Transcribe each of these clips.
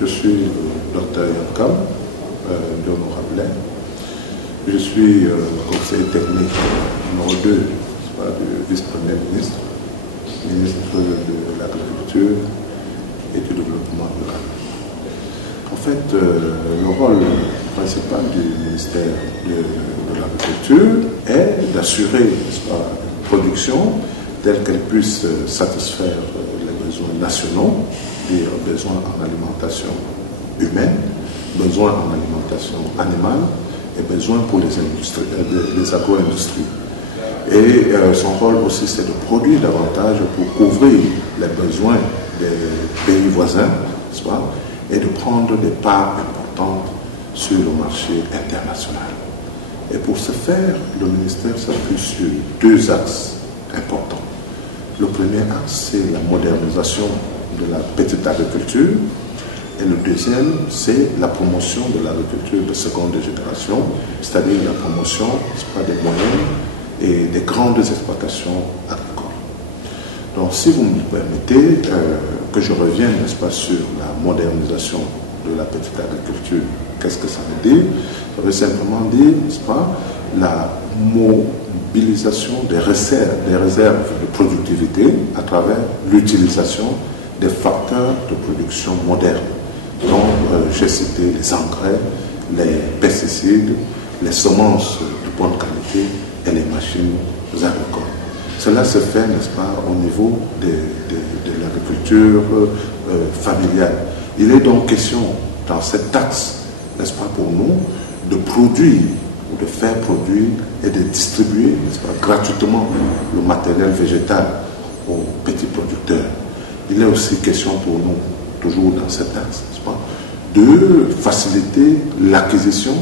Je suis le Dr Yankam, d'Honorable. Je suis conseiller technique numéro 2 du vice-premier ministre, ministre de l'Agriculture et du Développement rural. En fait, le rôle principal du ministère de l'Agriculture est d'assurer une production telle qu'elle puisse satisfaire les besoins nationaux, et besoins en alimentation humaine, besoins en alimentation animale et besoins pour les agro-industries. Et son rôle aussi, c'est de produire davantage pour couvrir les besoins des pays voisins, n'est-ce pas, et de prendre des parts importantes sur le marché international. Et pour ce faire, le ministère s'appuie sur deux axes importants. Le premier axe, c'est la modernisation de la petite agriculture, et le deuxième, c'est la promotion de l'agriculture de seconde génération, c'est-à-dire la promotion des moyennes et des grandes exploitations agricoles. Donc, si vous me permettez que je revienne, n'est-ce pas, sur la modernisation de la petite agriculture, qu'est-ce que ça veut dire? Ça veut simplement dire, n'est-ce pas, la mobilisation des réserves de productivité à travers l'utilisation des facteurs de production modernes. Donc, j'ai cité les engrais, les pesticides, les semences de bonne qualité et les machines agricoles. Cela se fait, n'est-ce pas, au niveau de l'agriculture familiale. Il est donc question, dans cet axe, n'est-ce pas, pour nous, de produire ou de faire produire et de distribuer, n'est-ce pas, gratuitement le matériel végétal aux petits producteurs. Il est aussi question pour nous, toujours dans cet axe, n'est-ce pas, de faciliter l'acquisition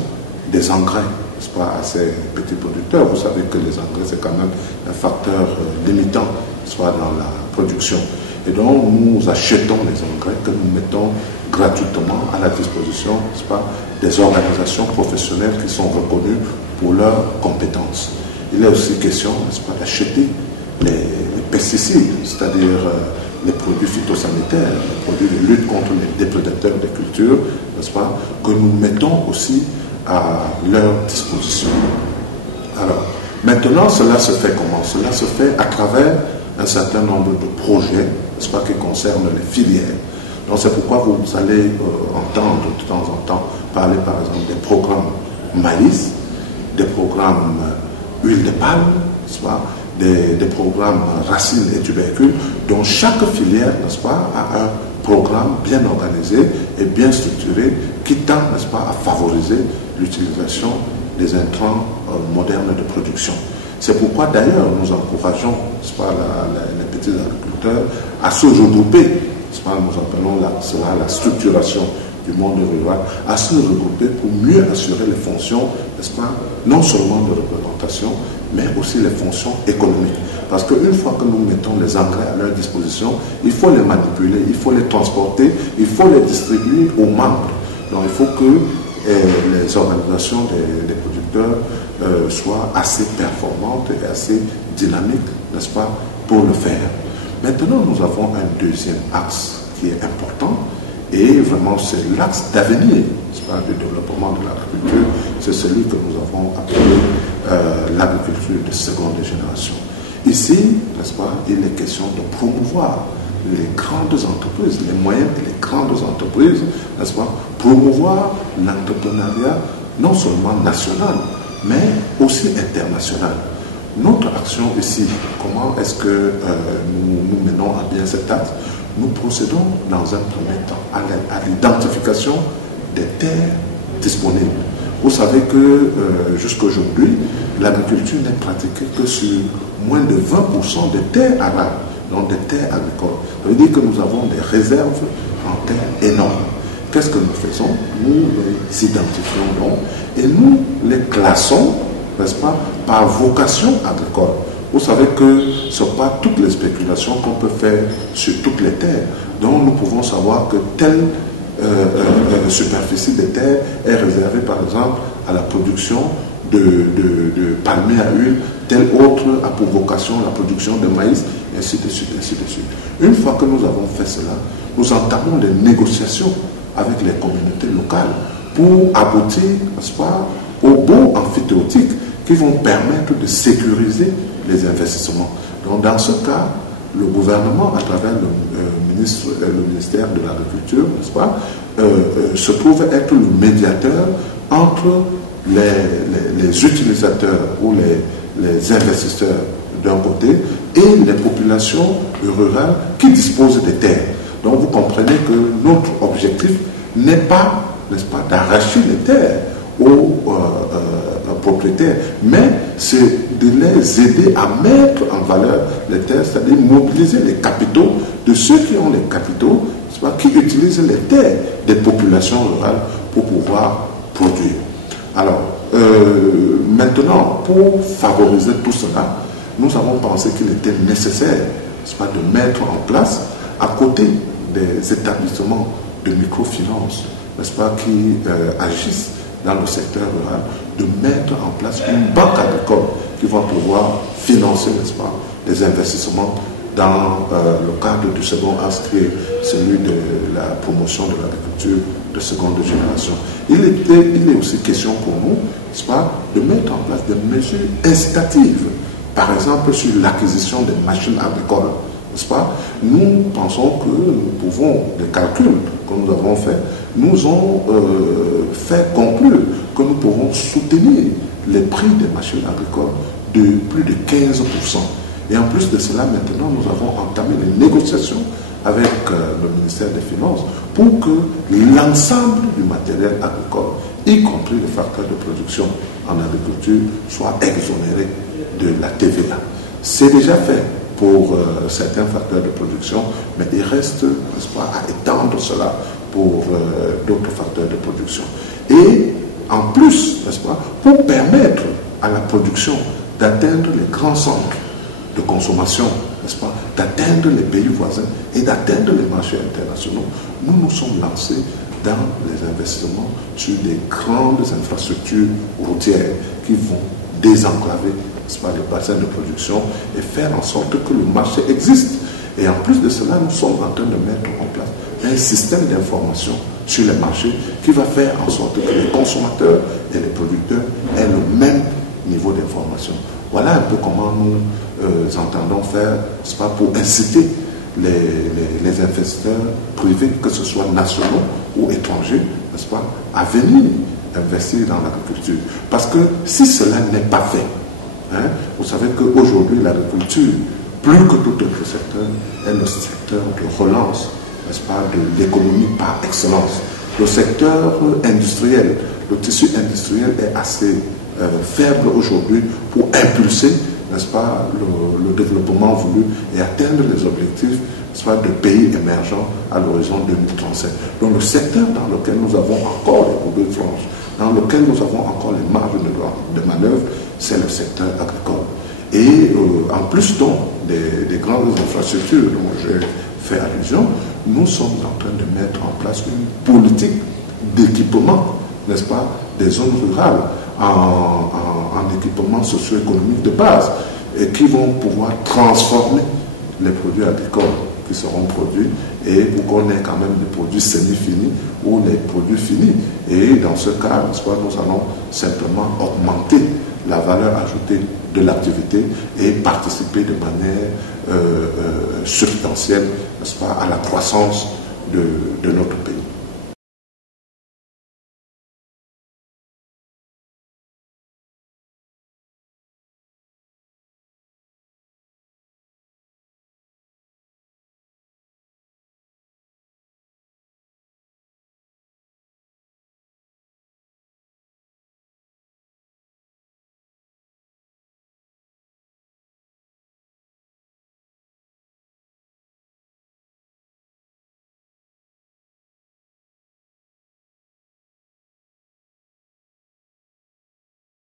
des engrais, n'est-ce pas, à ces petits producteurs. Vous savez que les engrais, c'est quand même un facteur limitant, n'est-ce pas, dans la production. Et donc, nous achetons les engrais que nous mettons gratuitement à la disposition, n'est-ce pas, des organisations professionnelles qui sont reconnues pour leurs compétences. Il est aussi question, n'est-ce pas, d'acheter les pesticides, c'est-à-dire les produits phytosanitaires, les produits de lutte contre les déprédateurs des cultures, n'est-ce pas, que nous mettons aussi à leur disposition. Alors, maintenant, cela se fait comment? Cela se fait à travers un certain nombre de projets, n'est-ce pas, qui concernent les filières. Donc, c'est pourquoi vous allez entendre de temps en temps parler, par exemple, des programmes maïs, des programmes huile de palme, n'est-ce pas, des programmes racines et tubercules, dont chaque filière, n'est-ce pas, a un programme bien organisé et bien structuré qui tend, n'est-ce pas, à favoriser l'utilisation des intrants modernes de production. C'est pourquoi d'ailleurs nous encourageons, n'est-ce pas, les petits agriculteurs à se regrouper, n'est-ce pas, nous appelons cela la structuration du monde rural, à se regrouper pour mieux assurer les fonctions, n'est-ce pas, non seulement de représentation, mais aussi les fonctions économiques. Parce qu'une fois que nous mettons les engrais à leur disposition, il faut les manipuler, il faut les transporter, il faut les distribuer aux membres. Donc il faut que les organisations des producteurs soient assez performantes et assez dynamiques, n'est-ce pas, pour le faire. Maintenant, nous avons un deuxième axe qui est important, et vraiment c'est l'axe d'avenir, n'est-ce pas, du développement de l'agriculture. C'est celui que nous avons appelé l'agriculture de seconde génération. Ici, n'est-ce pas, il est question de promouvoir les grandes entreprises, les moyennes et les grandes entreprises, n'est-ce pas, promouvoir l'entrepreneuriat non seulement national, mais aussi international. Notre action ici, comment est-ce que nous menons à bien cet acte? Nous procédons dans un premier temps à l'identification des terres disponibles. Vous savez que jusqu'à aujourd'hui, l'agriculture n'est pratiquée que sur moins de 20% des terres arables, donc des terres agricoles. Ça veut dire que nous avons des réserves en terres énormes. Qu'est-ce que nous faisons? Nous les identifions donc et nous les classons, n'est-ce pas, par vocation agricole. Vous savez que ce n'est pas toutes les spéculations qu'on peut faire sur toutes les terres. Donc nous pouvons savoir que telle superficie de terre est réservée par exemple à la production de palmiers à huile, telle autre a pour vocation la production de maïs, ainsi de suite, ainsi de suite. Une fois que nous avons fait cela, nous entamons des négociations avec les communautés locales pour aboutir, n'est-ce pas, aux baux amphithéotiques qui vont permettre de sécuriser les investissements. Donc dans ce cas, le gouvernement, à travers le ministère de l'Agriculture, n'est-ce pas, se trouve être le médiateur entre les utilisateurs ou les investisseurs d'un côté et les populations rurales qui disposent des terres. Donc vous comprenez que notre objectif n'est pas, n'est-ce pas, d'arracher les terres aux propriétaires, mais c'est de les aider à mettre en valeur les terres, c'est-à-dire mobiliser les capitaux de ceux qui ont les capitaux, n'est-ce pas, qui utilisent les terres des populations rurales pour pouvoir produire. Alors, maintenant, pour favoriser tout cela, nous avons pensé qu'il était nécessaire, n'est-ce pas, de mettre en place, à côté des établissements de microfinance, n'est-ce pas, qui agissent dans le secteur rural, de mettre en place une banque agricole qui va pouvoir financer, n'est-ce pas, les investissements dans le cadre du second axe qui est celui de la promotion de l'agriculture de seconde génération. Il est aussi question pour nous, n'est-ce pas, de mettre en place des mesures incitatives, par exemple sur l'acquisition des machines agricoles, n'est-ce pas. Nous pensons que nous pouvons, les calculs que nous avons faits, nous ont fait conclure que nous pouvons soutenir les prix des machines agricoles de plus de 15%. Et en plus de cela, maintenant, nous avons entamé les négociations avec le ministère des Finances pour que l'ensemble du matériel agricole, y compris les facteurs de production en agriculture, soit exonéré de la TVA. C'est déjà fait pour certains facteurs de production, mais il reste, n'est-ce pas, à étendre cela pour d'autres facteurs de production. Et en plus, n'est-ce pas, pour permettre à la production d'atteindre les grands centres de consommation, n'est-ce pas, d'atteindre les pays voisins et d'atteindre les marchés internationaux, nous nous sommes lancés dans les investissements sur des grandes infrastructures routières qui vont désenclaver, n'est-ce pas, les bassins de production et faire en sorte que le marché existe. Et en plus de cela, nous sommes en train de mettre en place un système d'information sur les marchés qui va faire en sorte que les consommateurs et les producteurs aient le même niveau d'information. Voilà un peu comment nous entendons faire, n'est-ce pas, pour inciter les investisseurs privés, que ce soit nationaux ou étrangers, n'est-ce pas, à venir investir dans l'agriculture. Parce que si cela n'est pas fait, hein, vous savez qu'aujourd'hui l'agriculture, plus que tout autre secteur, est le secteur de relance, n'est-ce pas, de l'économie par excellence. Le secteur industriel, le tissu industriel est assez faible aujourd'hui pour impulser, n'est-ce pas, le développement voulu et atteindre les objectifs, n'est-ce pas, de pays émergents à l'horizon 2037. Donc le secteur dans lequel nous avons encore les coups de flanche, dans lequel nous avons encore les marges de manœuvre, c'est le secteur agricole. Et en plus donc des grandes infrastructures dont j'ai fait allusion, nous sommes en train de mettre en place une politique d'équipement, n'est-ce pas, des zones rurales en équipement socio-économique de base et qui vont pouvoir transformer les produits agricoles qui seront produits et pour qu'on ait quand même des produits semi-finis ou les produits finis. Et dans ce cas, n'est-ce pas, nous allons simplement augmenter la valeur ajoutée de l'activité et participer de manière substantielle, n'est-ce pas, à la croissance de notre pays.